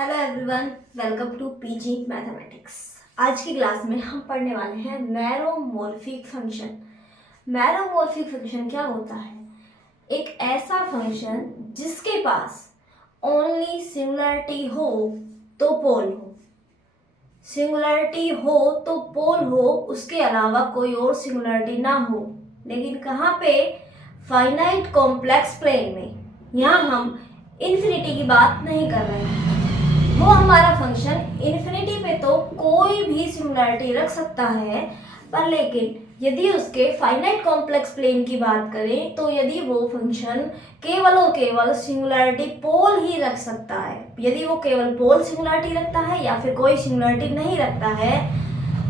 Hello everyone, welcome to PG mathematics. आज की class में हम पढ़ने वाले हैं मैरोमॉर्फिक फंक्शन। मैरोमॉर्फिक फंक्शन क्या होता है? एक ऐसा फंक्शन जिसके पास ओनली सिंगुलरिटी हो तो पोल हो, सिंगुलरिटी हो तो पोल हो, उसके अलावा कोई और सिंगुलरिटी ना हो। लेकिन कहाँ पे? फाइनाइट कॉम्प्लेक्स प्लेन में। यहाँ हम इन्फिनिटी की बात नहीं कर रहे हैं। वो हमारा फंक्शन इन्फिनिटी पे तो कोई भी सिंगुलरिटी रख सकता है, पर लेकिन यदि उसके फाइनाइट कॉम्प्लेक्स प्लेन की बात करें तो यदि वो फंक्शन केवल और केवल सिंगुलरिटी पोल ही रख सकता है, यदि वो केवल पोल सिंगुलरिटी रखता है या फिर कोई सिंगुलरिटी नहीं रखता है,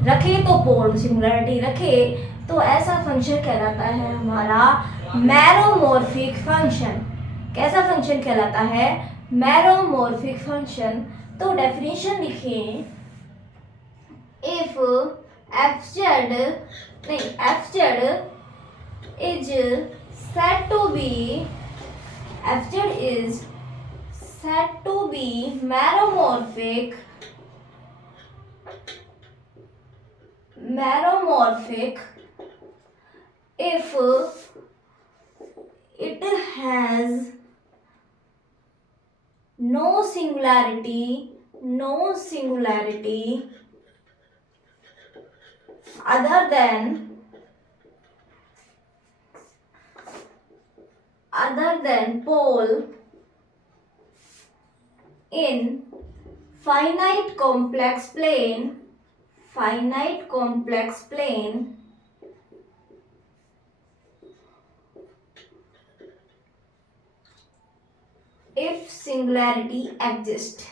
रखे तो पोल सिंगुलरिटी रखे, तो ऐसा फंक्शन कहलाता है हमारा मैरोमॉर्फिक फंक्शन। कैसा फंक्शन कहलाता है? Meromorphic function. तो डेफिनेशन लिखें, if F Z is said to be F Z is said to be meromorphic if it has no singularity other than pole in finite complex plane if singularity exists।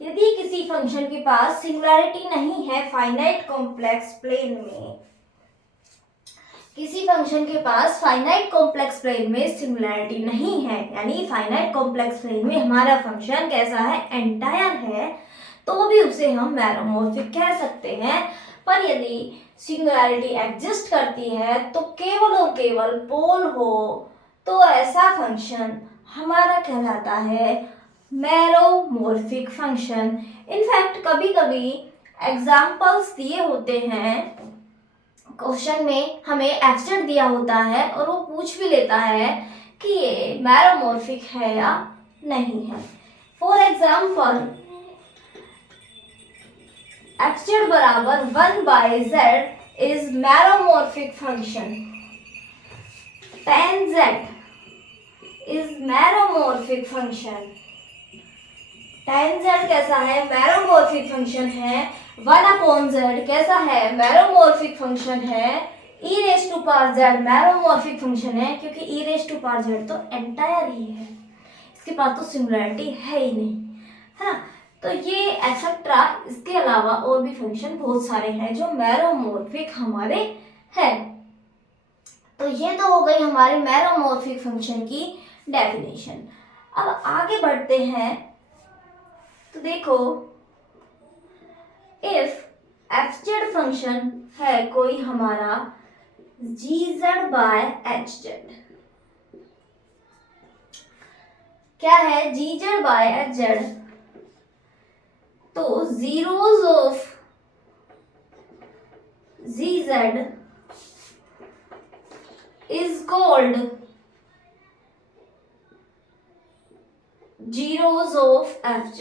यदि किसी function के पास singularity नहीं है finite complex plane में, किसी function के पास finite complex plane में singularity नहीं है, यानी फाइनाइट कॉम्प्लेक्स प्लेन में हमारा फंक्शन कैसा है? एंटायर है, तो भी उसे हम मैरोमॉर्फिक कह सकते हैं। पर यदि सिंगुलरिटी एग्जिस्ट करती है तो केवल और केवल पोल हो, तो ऐसा फंक्शन हमारा कहलाता है मैरोमॉर्फिक फंक्शन। इनफैक्ट कभी कभी एग्जाम्पल्स दिए होते हैं, क्वेश्चन में हमें एब्स्ट्रैक्ट दिया होता है और वो पूछ भी लेता है कि ये मैरोमॉर्फिक है या नहीं है। फॉर एग्जाम्पल, एब्स्ट्रैक्ट बराबर 1/z is meromorphic function. tan z is meromorphic function. tan z कैसा है? मैरोमॉर्फिक फंक्शन है। 1/z कैसा है? मैरोमॉर्फिक फंक्शन है। e⁻z मैरोमॉर्फिक फंक्शन है, क्योंकि e⁻z तो एंटायर ही है, इसके पास तो सिंगुलरिटी है ही नहीं, है ना। तो ये एक्सेट्रा, इसके अलावा और भी फंक्शन बहुत सारे हैं जो मैरोमॉर्फिक हमारे हैं। तो ये तो हो गई हमारे मैरोमॉर्फिक फंक्शन की डेफिनेशन। अब आगे बढ़ते हैं, तो देखो, इफ एफ जेड फंक्शन है कोई हमारा gz/hz, क्या है gz/hz? तो zeros of gz is called zeros of fz।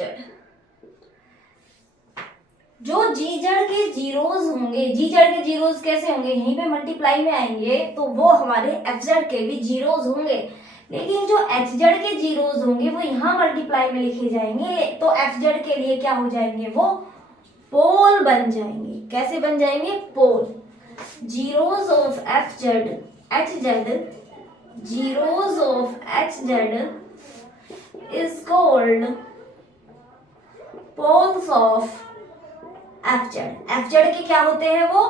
जो जीजेड के जीरोज होंगे, जीजेड के जीरोज कैसे होंगे? यहीं पे मल्टीप्लाई में आएंगे, तो वो हमारे एफजेड के भी जीरोज होंगे। लेकिन जो एचजेड के जीरोज होंगे वो यहाँ मल्टीप्लाई में लिखे जाएंगे, तो एफजेड के लिए क्या हो जाएंगे? वो पोल बन जाएंगे। कैसे बन जाएंगे? Pole. Zeros of F Z H Z, zeros of H Z is called poles of F Z. F Z के क्या होते हैं? वो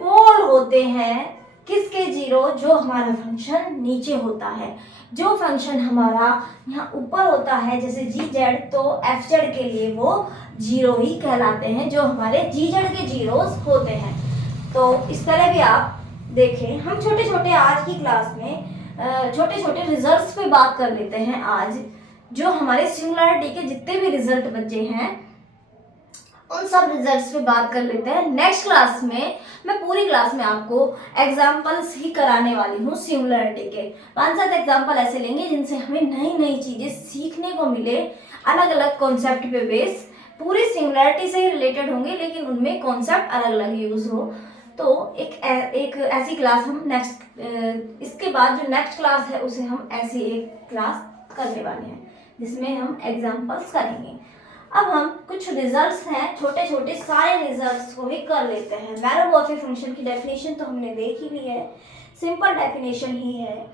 पोल होते हैं। किसके जीरो? जो हमारा फंक्शन नीचे होता है। जो फंक्शन हमारा यहाँ ऊपर होता है जैसे gz, तो fz के लिए वो जीरो ही कहलाते हैं, जो हमारे gz के जीरोस होते हैं। तो इस तरह भी आप देखें। हम छोटे छोटे आज की क्लास में छोटे छोटे रिजल्ट्स पे बात कर लेते हैं। आज जो हमारे सिंगुलैरिटी के जितने भी रिजल्ट बचे हैं उन सब रिजल्ट्स पे बात कर लेते हैं। नेक्स्ट क्लास में मैं पूरी क्लास में आपको एग्जाम्पल्स ही कराने वाली हूँ सिंगुलैरिटी के। 5-7 एग्जाम्पल ऐसे लेंगे जिनसे हमें नई नई चीज़ें सीखने को मिले, अलग अलग कॉन्सेप्ट पे बेस। पूरी सिंगुलैरिटी से ही रिलेटेड होंगे लेकिन उनमें कॉन्सेप्ट अलग अलग यूज़ हो। तो एक ऐसी क्लास हम इसके बाद जो नेक्स्ट क्लास है उसे हम ऐसी एक क्लास करने वाले हैं जिसमें हम एग्जाम्पल्स करेंगे। अब हम कुछ रिजल्ट्स हैं, छोटे छोटे सारे रिजल्ट्स को ही कर लेते हैं। मैरोमॉर्फिक फंक्शन की डेफिनेशन तो हमने देख ही ली है, सिंपल डेफिनेशन ही है।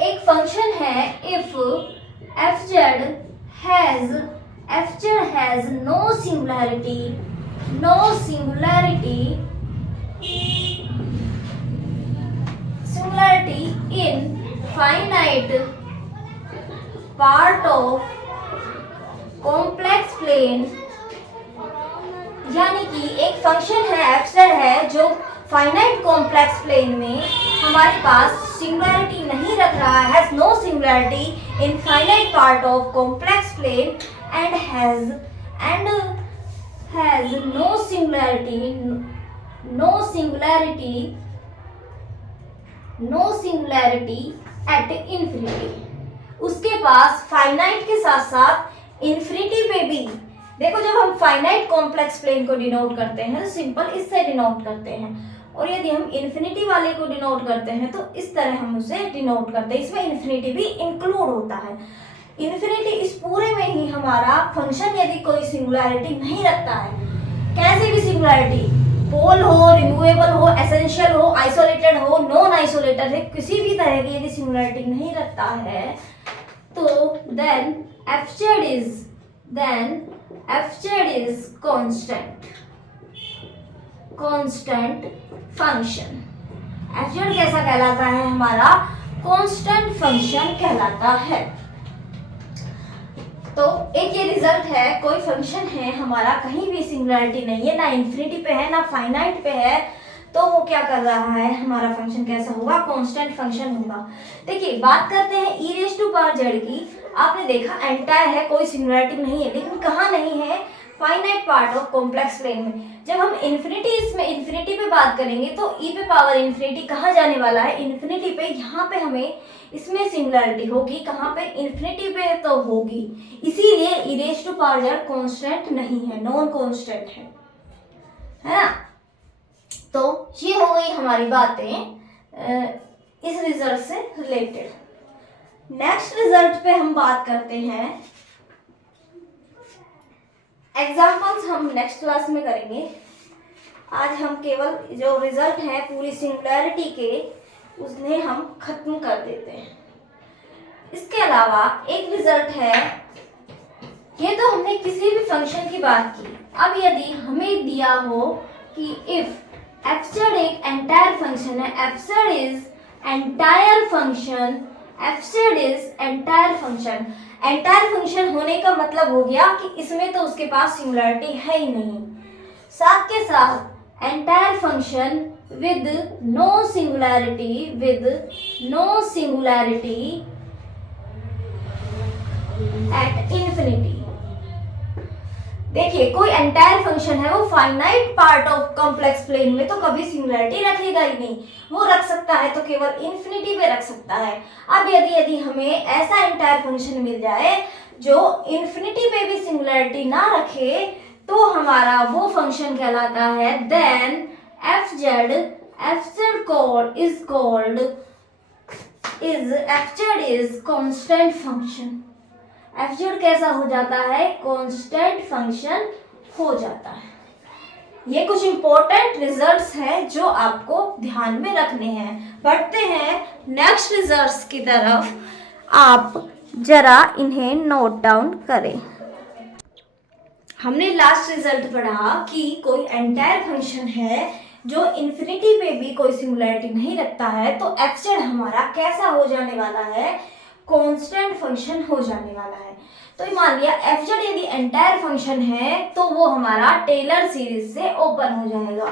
एक फंक्शन है if fz has no singularity in finite part of complex plane, यानी कि एक फंक्शन है fz है जो फाइनाइट कॉम्प्लेक्स प्लेन में हमारे पास सिंगुलैरिटी नहीं रख रहा है, has no singularity in finite part of complex plane and has no singularity at infinity। उसके पास फाइनाइट के साथ साथ इन्फिनिटी पे भी, देखो जब हम फाइनाइट कॉम्प्लेक्स प्लेन को डिनोट करते हैं तो सिंपल इससे डिनोट करते हैं, और यदि हम इन्फिनिटी वाले को डिनोट करते हैं तो इस तरह हम उसे डिनोट करते हैं। इसमें इन्फिनिटी भी इंक्लूड होता है। इन्फिनिटी इस पूरे में ही हमारा फंक्शन यदि कोई सिंगुलैरिटी नहीं रखता है, कैसे भी सिंगुलैरिटी, पोल हो, रिमूवेबल हो, एसेंशियल हो, आइसोलेटेड हो, नॉन आइसोलेटेड है, किसी भी तरह की यदि सिंगुलैरिटी नहीं रखता है तो then fz is constant function. fz कैसा कहलाता है? हमारा कांस्टेंट फंक्शन कहलाता है। तो एक ये रिजल्ट है, कोई फंक्शन है हमारा, कहीं भी सिंगुलैरिटी नहीं है, ना इन्फिनिटी पे है ना फाइनाइट पे है, तो वो क्या कर रहा है? हमारा फंक्शन कैसा होगा? कांस्टेंट फंक्शन होगा। देखिए बात करते हैं e⁻z की। आपने देखा एंटायर है, कोई सिंगुलैरिटी नहीं है, लेकिन कहाँ नहीं है? Finite part of complex plane में। जब हम इसमें इन्फिनिटी पे बात करेंगे तो e पे पावर इन्फिनिटी कहाँ जाने वाला है? इन्फिनिटी पे। यहाँ पे हमें इसमें सिंगुलैरिटी होगी, कहाँ पे? इन्फिनिटी पे तो होगी, इसीलिए e⁻z कांस्टेंट नहीं है, नॉन कांस्टेंट है ना। तो ये हो गई हमारी बातें इस रिजल्ट से रिलेटेड। नेक्स्ट रिजल्ट पे हम बात करते हैं। एग्जाम्पल्स हम नेक्स्ट क्लास में करेंगे। आज हम केवल जो रिजल्ट है पूरी सिंगुलैरिटी के उसने हम खत्म कर देते हैं। इसके अलावा एक रिजल्ट है, ये तो हमने किसी भी फंक्शन की बात की। अब यदि हमें दिया हो कि इफ fz एक एंटायर फंक्शन है, fz is entire function. Entire function होने का मतलब हो गया कि इसमें तो उसके पास सिंगुलैरिटी है ही नहीं, साथ के साथ entire function with no singularity at infinity. देखिए कोई एंटायर फंक्शन है, वो finite part of complex plane में तो कभी सिंगुलैरिटी रखेगा ही नहीं, वो रख सकता है तो केवल इन्फिनिटी पे रख सकता है। अब यदि हमें ऐसा एंटायर फंक्शन मिल जाए जो इन्फिनिटी पे भी सिंगुलैरिटी ना रखे तो हमारा वो फंक्शन कहलाता है then fz is constant function. fz कैसा हो जाता है? कांस्टेंट फंक्शन हो जाता है। ये कुछ इंपॉर्टेंट रिजल्ट्स हैं जो आपको ध्यान में रखने हैं। बढ़ते हैं नेक्स्ट रिजल्ट्स की तरफ, आप जरा इन्हें नोट डाउन करें। हमने लास्ट रिजल्ट पढ़ा कि कोई एंटायर फंक्शन है जो इन्फिनिटी पे भी कोई सिंगुलैरिटी नहीं रखता है, तो एफ जेड हमारा कैसा हो जाने वाला है, कांस्टेंट फंक्शन हो जाने वाला है। तो मान लिया एफ जेड यदि एंटायर फंक्शन है तो वो हमारा टेलर सीरीज से ओपन हो जाएगा।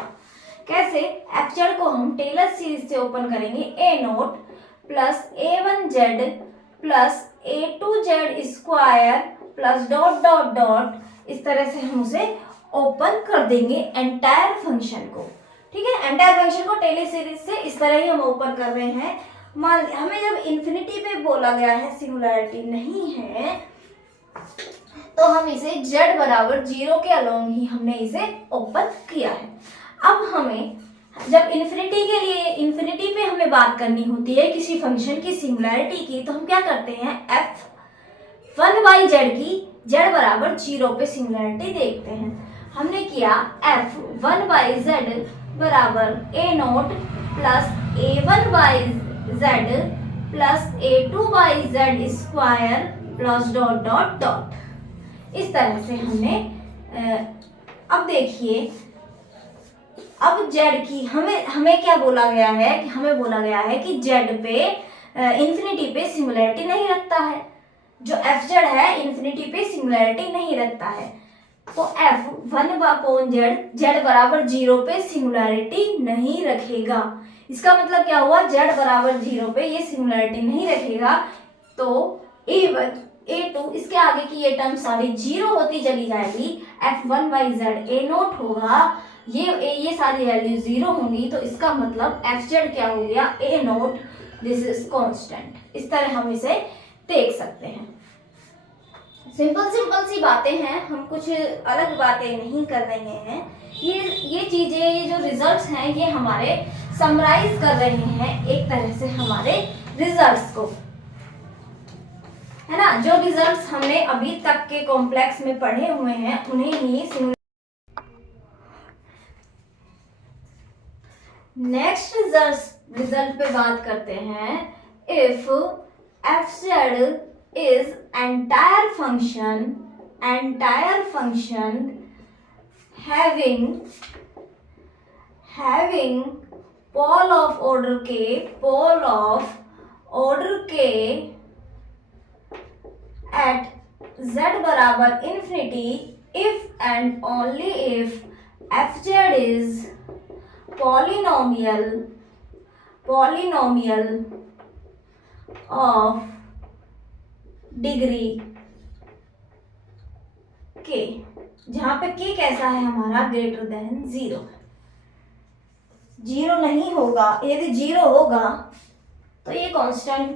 कैसे? एफ जेड को हम टेलर सीरीज से ओपन करेंगे, A naught plus A one Z plus A two Z square plus dot dot dot, इस तरह से हम उसे ओपन कर देंगे एंटायर फंक्शन को। ठीक है, एंटायर फंक्शन को टेलर सीरीज से इस तरह ही हम ओपन कर रहे हैं। मान हमें जब इन्फिनिटी पे बोला गया है सिंगुलैरिटी नहीं है, तो हम इसे z बराबर 0 के अलोंग ही हमने इसे ओपन किया है। अब हमें जब इन्फिनिटी के लिए इन्फिनिटी पे हमें बात करनी होती है किसी फंक्शन की सिंगुलैरिटी की, तो हम क्या करते हैं, f1/z की z बराबर 0 पे सिंगुलैरिटी देखते हैं। हमने किया f1/z बराबर a note plus a1/z plus a2/z square plus dot dot dot, इस तरह से हमने अब देखिए, अब z की हमें क्या बोला गया है कि हमें बोला गया है कि z पे इन्फिनिटी पे सिंगुलैरिटी नहीं रखता है। जो एफ जेड है इन्फिनिटी पे सिंगुलैरिटी नहीं रखता है, तो f1/z z बराबर 0 पे सिंगुलैरिटी नहीं रखेगा। इसका मतलब क्या हुआ, z बराबर 0 पे ये सिंगुलैरिटी नहीं रखेगा, तो a1 a2 इसके आगे की ये टर्म सारी 0 होती चली जाएगी। f1/z a नोट होगा, ये सारी वैल्यू 0 होंगी, तो इसका मतलब एफ जेड क्या हो गया, a note, this is constant. इस तरह हम इसे देख सकते हैं। सिंपल सी बातें हैं, हम कुछ अलग बातें नहीं कर रहे हैं। ये चीजें, ये जो रिजल्ट्स हैं, ये हमारे समराइज कर रहे हैं एक तरह से हमारे रिजल्ट्स को, है ना। जो रिजल्ट्स हमने अभी तक के कॉम्प्लेक्स में पढ़े हुए हैं उन्हें ही नेक्स्ट रिजल्ट पे बात करते हैं। If F Z is entire function having pole of order k at z बराबर infinity if and only if fz is polynomial of degree k, जहां पे k कैसा है हमारा, ग्रेटर देन 0 नहीं होगा। यदि 0 होगा तो ये कांस्टेंट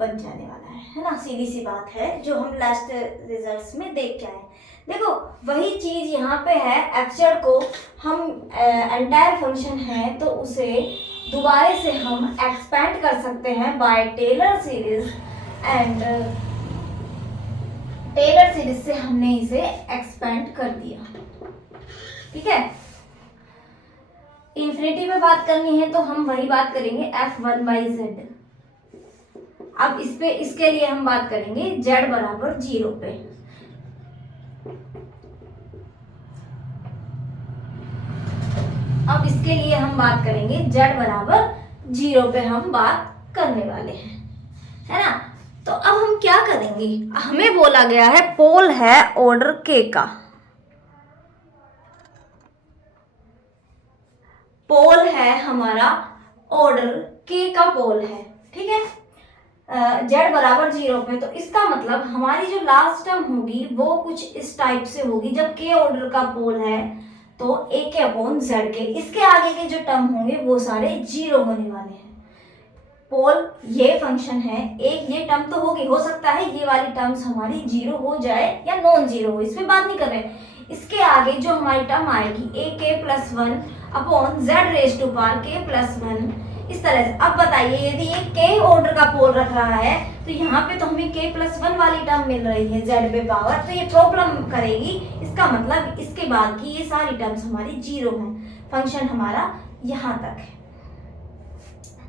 बन जाने वाला है ना। सीधी सी बात है जो हम लास्ट रिजल्ट्स में देख के आए। देखो वही चीज यहाँ पे है, एफ जेड को हम एंटायर फंक्शन है तो उसे दोबारा से हम एक्सपेंड कर सकते हैं by Taylor series, and Taylor series से हमने इसे एक्सपेंड कर दिया। ठीक है, इन्फिनिटी पे बात करनी है तो हम वही बात करेंगे f1/z। अब इसके लिए हम बात करेंगे z बराबर 0 पे। अब इसके लिए हम बात करेंगे z बराबर 0 पे हम बात करने वाले हैं, है ना। तो अब हम क्या करेंगे, हमें बोला गया है पोल है ऑर्डर k का, पोल है हमारा ऑर्डर k का पोल है। ठीक है, z बराबर 0 पे, तो इसका मतलब हमारी जो लास्ट टर्म होगी वो कुछ इस टाइप से होगी। जब k ऑर्डर का पोल है तो ak/z के, इसके आगे के जो टर्म होंगे वो सारे 0 होने वाले हैं। पोल ये फंक्शन है, एक ये टर्म तो होगी, हो सकता है ये वाली टर्म्स हमारी 0 हो जाए या नॉन 0 हो, इस पे बात नहीं कर रहे। इसके आगे जो हमारी टर्म आएगी ak+1 अपॉन z⁻k+1, इस तरह से। अब बताइए यदि ये k ऑर्डर का पोल रख रहा है तो यहाँ पे तो हमें k+1 वाली टर्म मिल रही है z पे पावर, तो ये प्रॉब्लम करेगी। इसका मतलब इसके बाद की ये सारी टर्म्स हमारी 0 हैं। फंक्शन हमारा यहाँ तक है,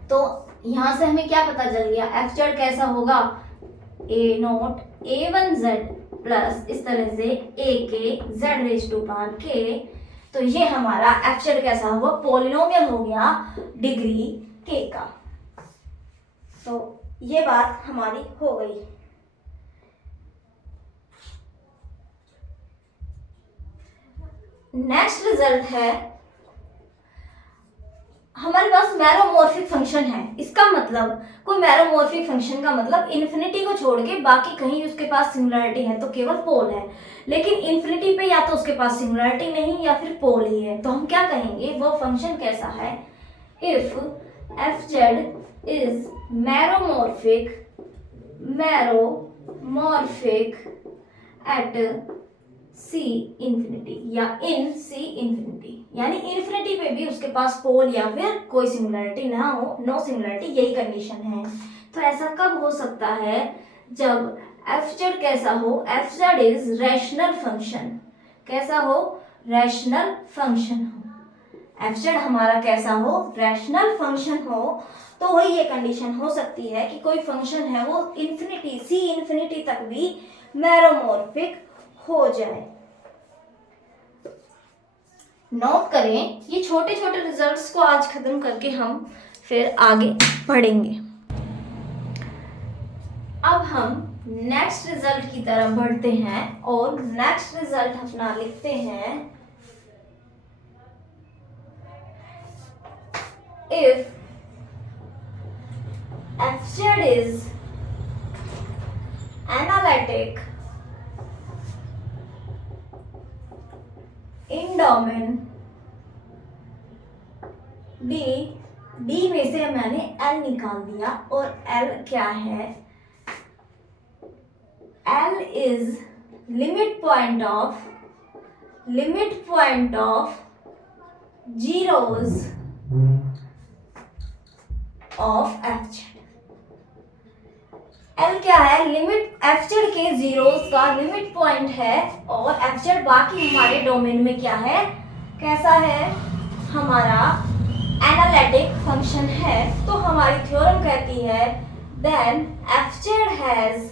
तो यहाँ से हमें क्या पता चल गया, एफ जेड कैसा होगा, a0 a1z प्लस इस तरह से ए के जेड रेज टू पावर के। तो ये हमारा एफ जेड कैसा हुआ, पॉलिनोमियल हो गया डिग्री के का। तो ये बात हमारी हो गई। नेक्स्ट रिजल्ट है हमारे पास मैरोमॉर्फिक फंक्शन है। इसका मतलब कोई मैरोमॉर्फिक फंक्शन का मतलब इन्फिनिटी को छोड़ के बाकी कहीं उसके पास सिंगुलरिटी है तो केवल पोल है, लेकिन इन्फिनिटी पे या तो उसके पास सिंगुलरिटी नहीं या फिर पोल ही है। तो हम क्या कहेंगे, वो फंक्शन कैसा है, if F Z is meromorphic at C infinity या इन सी इंफिनिटी, यानी इंफिनिटी पे भी उसके पास पोल या फिर कोई सिंगुलरिटी ना हो, नो सिंगुलरिटी, यही कंडीशन है। तो ऐसा कब हो सकता है, जब एफ जेड कैसा हो, F Z is rational function. कैसा हो, रैशनल फंक्शन हो। एफ जेड हमारा कैसा हो, रैशनल फंक्शन हो। तो वही ये कंडीशन हो सकती है कि कोई फंक्शन है वो इंफिनिटी सी इंफिनिटी तक भी मैरोमॉर्फिक हो जाए। नोट करें, ये छोटे छोटे रिजल्ट्स को आज खत्म करके हम फिर आगे बढ़ेंगे। अब हम नेक्स्ट रिजल्ट की तरफ बढ़ते हैं और नेक्स्ट रिजल्ट अपना लिखते हैं, if F Z is analytic in domain D में से मैंने एल निकाल दिया और एल क्या है, L is limit point of zeros of F Z. L क्या है, लिमिट एफ जेड के जीरोस का लिमिट पॉइंट है और एफ जेड बाकी हमारे डोमेन में क्या है, कैसा है, हमारा एनालिटिक फंक्शन है। तो हमारी थ्योरम कहती है then F Z has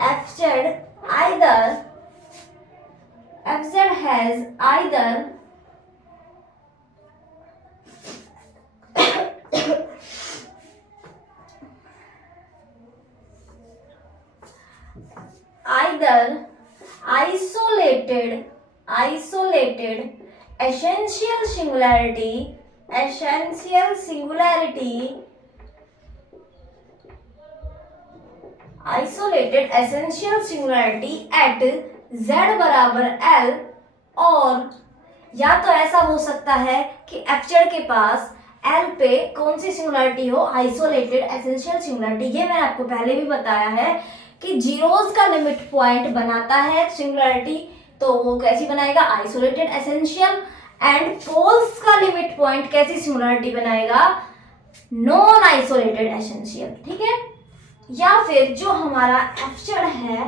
either isolated essential singularity at z बराबर l, और या तो ऐसा हो सकता है कि एफ जेड के पास l पे कौन सी सिंगुलरिटी हो, आइसोलेटेड एसेंशियल सिंगुलरिटी। ये मैंने आपको पहले भी बताया है कि जीरोस का लिमिट पॉइंट बनाता है सिंगुलरिटी, तो वो कैसी बनाएगा, आइसोलेटेड एसेंशियल। एंड पोल्स का लिमिट पॉइंट कैसी सिंगुलरिटी बनाएगा, नॉन आइसोलेटेड एसेंशियल। ठीक है, या फिर जो हमारा एफ जेड है,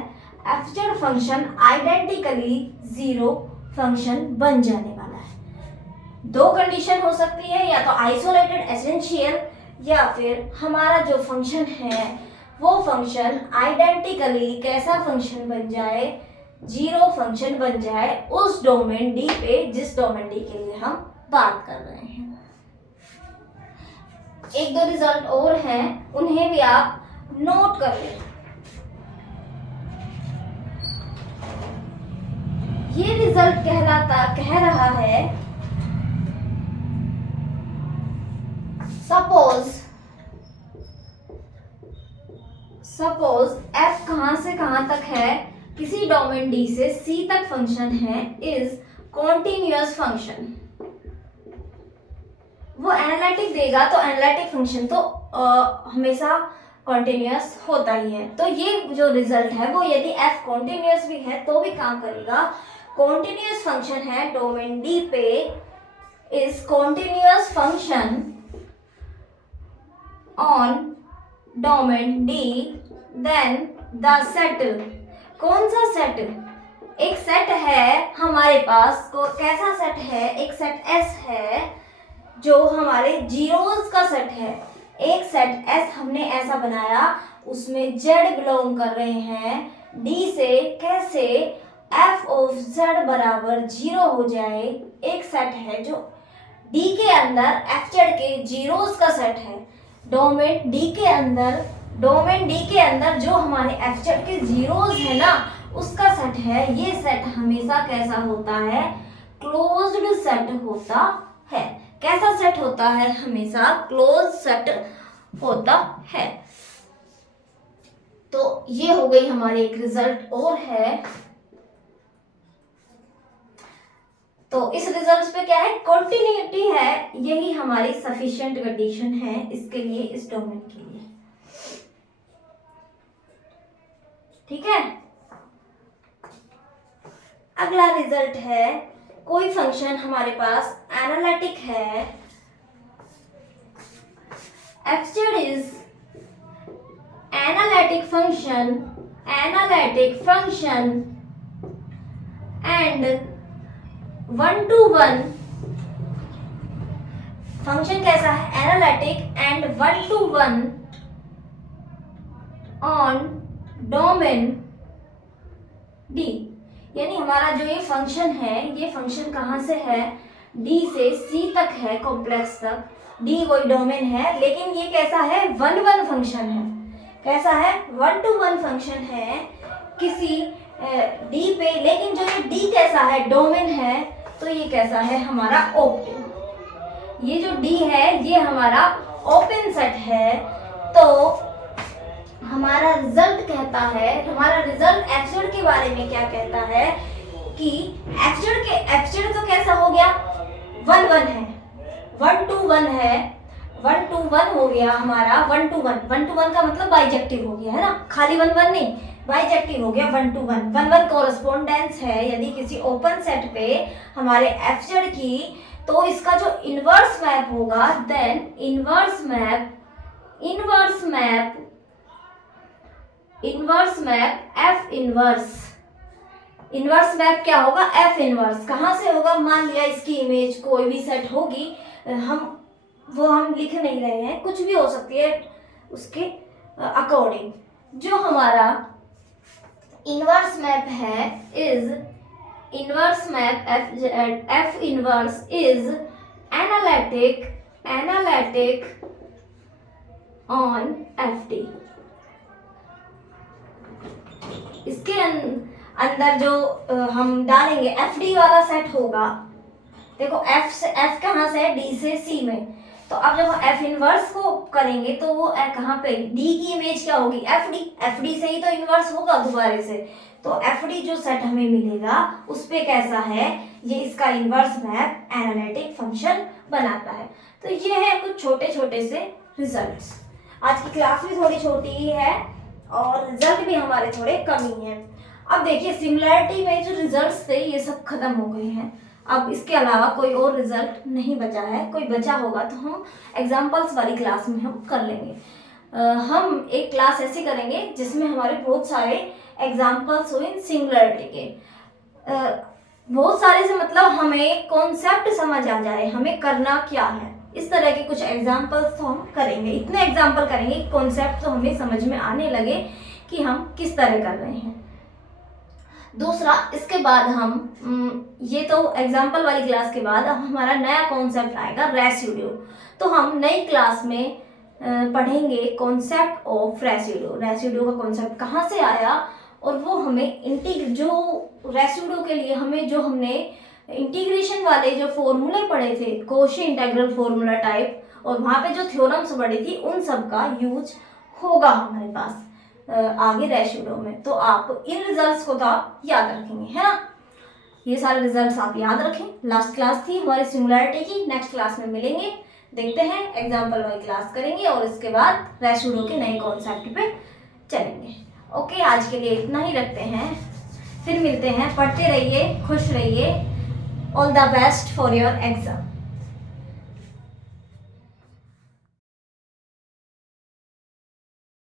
F Z function identically zero function बन जाने वाला है। दो कंडीशन हो सकती है, या तो आइसोलेटेड एसेंशियल या फिर हमारा जो फंक्शन है वो फंक्शन आइडेंटिकली कैसा फंक्शन बन जाए, जीरो फंक्शन बन जाए उस डोमेन डी पे जिस डोमेन डी के लिए हम बात कर रहे हैं। एक दो रिजल्ट और हैं, उन्हें भी आप नोट कर लें। ये रिजल्ट कह रहा है, सपोज f कहां से कहां तक है, किसी डोमेन D से C तक फंक्शन है, इज कॉन्टिन्यूअस फंक्शन। वो एनालिटिक देगा तो एनालिटिक फंक्शन तो हमेशा कॉन्टिन्यूअस होता ही है। तो ये जो रिजल्ट है वो यदि f कॉन्टिन्यूअस भी है तो भी काम करेगा। कॉन्टिन्यूअस फंक्शन है डोमेन D पे, is continuous function on domain D, then the set. कौन सा सेट, एक सेट है हमारे पास, को कैसा सेट है, एक सेट S है जो हमारे जीरोस का सेट है। एक सेट S हमने ऐसा बनाया, उसमें Z बिलोंग कर रहे हैं डी से कैसे एफ ऑफ जेड बराबर 0 हो जाए। एक सेट है जो डी के अंदर एफ जेड के जीरोस का सेट है। डोमेन डी के अंदर जो हमारे एफ जेड के जीरोस है ना, उसका सेट है। ये सेट हमेशा कैसा होता है? क्लोज्ड सेट होता है। कैसा सेट होता है? हमेशा क्लोज सेट होता है। तो ये हो गई हमारी एक रिजल्ट और है। तो इस रिजल्ट पे क्या है? कंटिन्यूटी है। यही हमारी सफिशिएंट कंडीशन है इसके लिए, इस डोमेन के लिए। ठीक है। अगला रिजल्ट है, कोई फंक्शन हमारे पास एनालिटिक है। F Z is analytic function and 1-to-1 function कैसा है? Analytic and 1-to-1 on domain D. यानी हमारा जो ये फंक्शन है, ये फंक्शन कहाँ से है? डी से सी तक है, कॉम्प्लेक्स तक। डी कोई डोमेन है, लेकिन ये कैसा है? 1-1 फंक्शन है। कैसा है? 1-to-1 फंक्शन है किसी डी पे, लेकिन जो ये डी कैसा है? डोमेन है। तो ये कैसा है? हमारा ओपन। ये जो डी है ये हमारा ओपन सेट है। तो हमारा रिजल्ट कहता है, हमारा रिजल्ट एफ जेड के बारे में क्या कहता है कि एफ जेड तो कैसा हो गया? 1-1 है, 1-to-1 है। 1-to-1 हो गया हमारा। 1-to-1 का मतलब बाइजेक्टिव हो गया है ना, खाली 1-1 नहीं, बाइजेक्टिव हो गया। 1-to-1 1-1 कोरेस्पोंडेंस है। यदि किसी ओपन सेट पे हमारे एफ जेड की, तो इसका जो इनवर्स मैप होगा, then inverse map F inverse map क्या होगा? F inverse. कहाँ से होगा? मान लिया इसकी इमेज कोई भी सेट होगी, हम लिख नहीं रहे हैं, कुछ भी हो सकती है उसके अकॉर्डिंग। जो हमारा इनवर्स मैप है is inverse map F inverse is analytic on F D. इसके अंदर जो हम डालेंगे एफ डी वाला सेट होगा। देखो एफ कहाँ से है? डी से सी में। तो अब जब हम एफ इनवर्स को करेंगे तो वो कहाँ पे? डी की इमेज क्या होगी? एफ डी से ही तो इनवर्स होगा दोबारा से। तो एफ डी जो सेट हमें मिलेगा उस पे कैसा है? ये इसका इनवर्स मैप एनालिटिक फंक्शन बनाता है। तो ये है कुछ छोटे छोटे से रिजल्ट्स। आज की क्लास भी थोड़ी छोटी ही है और रिजल्ट भी हमारे थोड़े कम ही हैं। अब देखिए सिमिलैरिटी में जो रिजल्ट्स थे ये सब खत्म हो गए हैं। अब इसके अलावा कोई और रिजल्ट नहीं बचा है। कोई बचा होगा तो हम एग्जाम्पल्स वाली क्लास में हम कर लेंगे। हम एक क्लास ऐसी करेंगे जिसमें हमारे बहुत सारे एग्जाम्पल्स हो इन सिंगुलरिटी के। बहुत सारे से मतलब हमें कॉन्सेप्ट समझ आ जाए हमें करना क्या है। इस तरह के कुछ एग्जाम्पल्स तो हम करेंगे, इतने एग्जाम्पल करेंगे कॉन्सेप्ट तो हमें समझ में आने लगे कि हम किस तरह कर रहे हैं। दूसरा, इसके बाद हम ये तो एग्जाम्पल वाली क्लास के बाद अब हमारा नया कॉन्सेप्ट आएगा रेसिड्यू। तो हम नई क्लास में पढ़ेंगे कॉन्सेप्ट ऑफ रेसिड्यू। रेसिड्यू का कॉन्सेप्ट कहाँ से आया और वो हमें जो रेसिड्यू के लिए हमें जो हमने इंटीग्रेशन वाले जो फॉर्मूले पढ़े थे, कोशी इंटीग्रल फॉर्मूला टाइप, और वहाँ पे जो थ्योरम्स पढ़ी थी उन सब का यूज होगा हमारे पास आगे रेशियो में। तो आप इन रिजल्ट्स को तो आप याद रखेंगे, है ना। ये सारे रिजल्ट्स आप याद रखें। लास्ट क्लास थी हमारी सिंगुलैरिटी की। नेक्स्ट क्लास में मिलेंगे, देखते हैं, एग्जाम्पल वाली क्लास करेंगे और इसके बाद रेशियो के नए कॉन्सेप्ट पे चलेंगे। ओके, आज के लिए इतना ही रखते हैं, फिर मिलते हैं। पढ़ते रहिए, खुश रहिए। All the best for your exam.